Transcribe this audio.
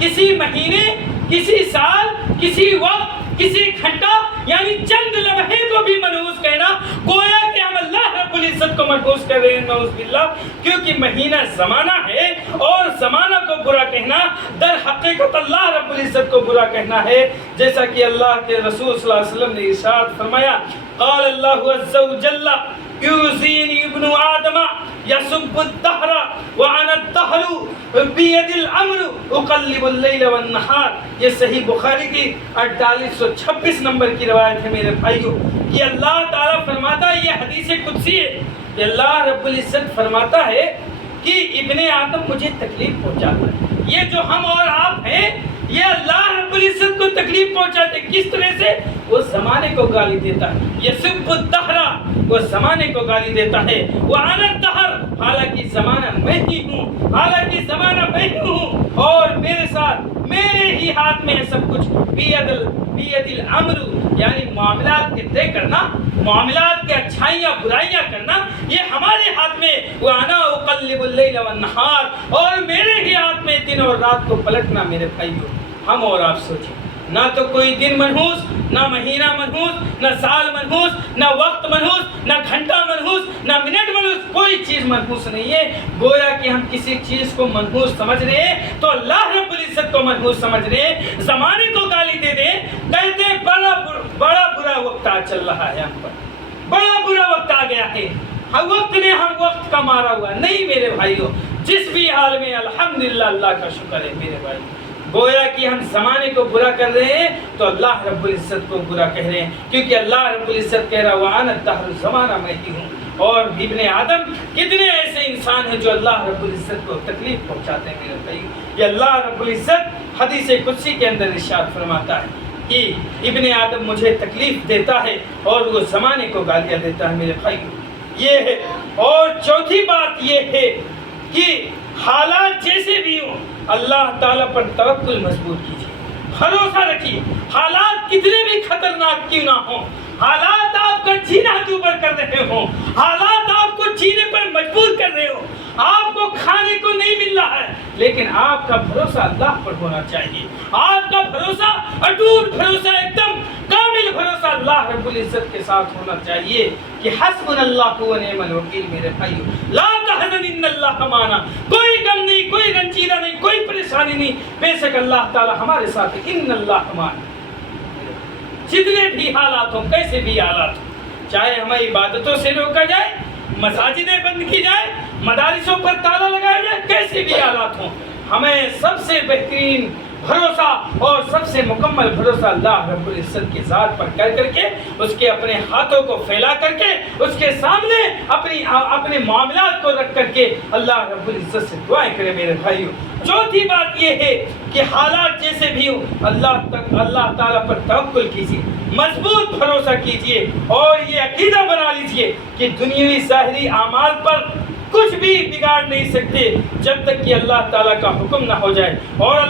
کسی مہینے، کسی سال، کسی وقت، کسی گھنٹہ یعنی چند لمحے کو بھی منحوس کہنا گویا کہ ہم اللہ رب العزت کو منحوس کر رہے ہیں، نعوذ باللہ۔ کیونکہ مہینہ زمانہ ہے اور زمانہ کو برا کہنا در حقیقت اللہ رب العزت کو برا کہنا ہے، جیسا کہ اللہ کے رسول صلی اللہ علیہ وسلم نے ارشاد فرمایا، قال اللہ عز وجل یوزینی ابن آدم یسب الدہر وانا الدہر بید الامر اقلب اللیل والنہار۔ یہ صحیح بخاری کی 4826 نمبر کی روایت ہے میرے بھائیو۔ یہ اللہ تعالیٰ فرماتا ہے، یہ حدیث قدسی ہے کہ اللہ رب العزت فرماتا ہے کہ ابن آدم مجھے تکلیف پہنچاتا ہے۔ یہ جو ہم اور آپ ہیں، یہ اللہ رب العزت کو تکلیف پہنچاتے کس طرح سے؟ وہ زمانے کو گالی دیتا ہے، یسب الدہر، وہ زمانے کو گالی دیتا ہے، وانا الدہر، حالانکہ زمانہ میں ہی ہوں، حالانکہ زمانہ میں ہی ہوں اور میرے ساتھ میرے ہی ہاتھ میں ہے سب کچھ۔ بید الامر یعنی معاملات کے طے کرنا، معاملات کے اچھائیاں برائیاں کرنا، یہ ہمارے ہاتھ میں، وانا اقلب اللیل والنہار، اور میرے ہی ہاتھ میں دن اور رات کو پلٹنا میرے بھائیو۔ ہم اور آپ سوچیں، نہ تو کوئی دن منحوس، نہ مہینہ منحوس، نہ سال منحوس، نہ وقت منحوس، نہ گھنٹہ منحوس، نہ منٹ منحوس، کوئی چیز منحوس نہیں ہے۔ گویا کہ ہم کسی چیز کو منحوس سمجھ رہے ہیں تو اللہ رب العزت کو منحوس سمجھ رہے ہیں، زمانے کو گالی دے دیں، کہتے ہیں بڑا برا وقت آ چل رہا ہے، ہم پر بڑا برا وقت آ گیا ہے، وقت نے ہم وقت کا مارا ہوا نہیں میرے بھائیو۔ جس بھی حال میں الحمدللہ اللہ کا شکر ہے میرے بھائی۔ گویا کہ ہم زمانے کو برا کر رہے ہیں تو اللہ رب العزت کو برا کہہ رہے ہیں، کیونکہ اللہ رب العزت کہہ رہا وَأَنَا الدَّهْرُ، زمانہ میں ہی ہوں۔ اور ابن آدم کتنے ایسے انسان ہیں جو اللہ رب العزت کو تکلیف پہنچاتے ہیں میرے بھائی۔ یہ اللہ رب العزت حدیث قدسی کے اندر ارشاد فرماتا ہے کہ ابن آدم مجھے تکلیف دیتا ہے اور وہ زمانے کو گالیاں دیتا ہے میرے بھائی۔ یہ ہے۔ اور چوتھی بات یہ ہے کہ حالات جیسے بھی ہوں اللہ تعالیٰ پر توکل مضبوط کیجیے، بھروسہ رکھیے، حالات کتنے بھی خطرناک کیوں نہ ہوں، حالات آپ کا جینا دوبر کر رہے ہوں، حالات آپ کو جینے پر مجبور کر رہے ہو، آپ کو کھانے کو نہیں مل رہا ہے، لیکن آپ کا بھروسہ اللہ پر ہونا چاہیے، آپ کا بھروسہ اٹوٹ بھروسہ، ایک دم کامل بھروسہ اللہ رب العزت کے ساتھ ہونا چاہیے کہ حسبنا اللہ و نعم الوکیل میرے بھائیو، لا تحزن ان اللہ معنا، کوئی غم نہیں، کوئی رنجیدہ نہیں، کوئی پریشانی نہیں، بے شک اللہ تعالی ہمارے ساتھ ہے، ان اللہ معنا۔ جتنے بھی حالات ہوں، کیسے بھی حالات ہوں، چاہے ہمیں عبادتوں سے روکا جائے، مساجدیں بند کی جائے، مدارسوں پر تالا لگایا جائے، کیسے بھی حالات ہوں، ہمیں سب سے بہترین بھروسہ اور سب سے مکمل بھروسہ اللہ رب العزت کی ذات پر کر کے اس کے اپنے ہاتھوں کو پھیلا کر کے اس کے سامنے اپنے معاملات کو رکھ کر کے اللہ رب العزت سے دعائیں کرے میرے بھائیوں۔ چوتھی بات یہ ہے کہ حالات جیسے بھی ہوں اللہ تعالیٰ پر توکل کیجیے، مضبوط بھروسہ کیجیے اور یہ عقیدہ بنا لیجیے کہ دنیاوی ظاہری اعمال پر کچھ بھی بگاڑ نہیں سکتے جب تک کہ اللہ تعالیٰ کا حکم نہ ہو جائے، اور